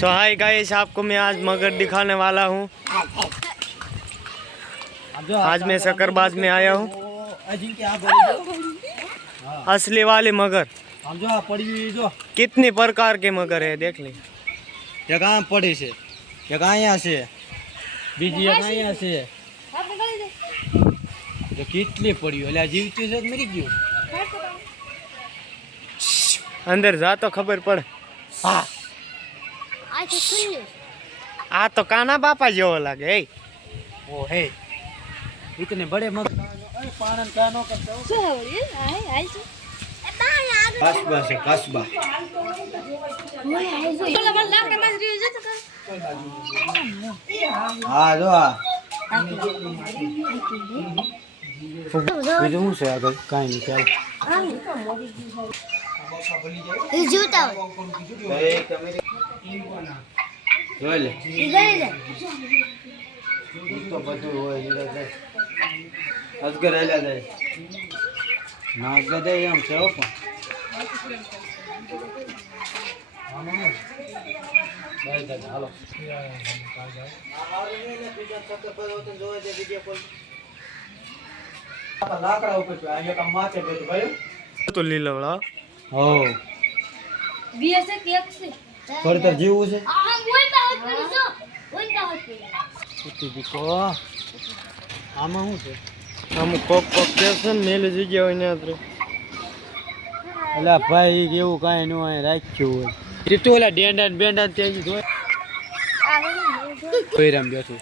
सो hi guys, आपको मैं आज मगर दिखाने वाला हूँ। आज मैं शकरबाज में आया हूँ। असली वाले मगर। कितनी प्रकार के मगर है देख ले। एक आम पड़ी છે, એક અહીંયા છે, બીજી એક અહીંયા છે. જો કેટલી પડ્યું એટલે આ જીવતી છે કે મરી ગયું? अंदर जा तो खबर पड़। હા आ तो काना बापा जेवो लागे। ए ओ हे इतने बड़े मग अरे पाणन कानो करते हो कसबा છે कसबा હા જો આ બીજું શું છે આગળ કાંઈ નહીં ચાલ જીવતા જોઈ લે હોય તો બધું હોય અજગર આલ્યા જાય ના અજગર જાય એમ છે હો પણ હાલો લાકડા ઉપર અહીંયા કામ માથે બેઠું ભાઈ तो लीलवड़ा હો બીએસે કેક છે પડતર જીવું છે આ મોય પાવત કરી છો મોય પાવત કરી ઉતી દીકો આમાં શું છે हम कोक कोक कैसे मेल जगह होने आदरे। અલા ભાઈ એવું કાંઈ ન હોય રાખ્યું હોય એ તો ઓલા ડેંડા બેંડા ત્યાં જોઈ કોઈ રામ બેઠું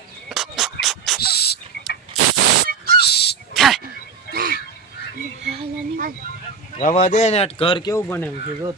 રવા દે ને ઘર કેવું બનાવ્યું છે જો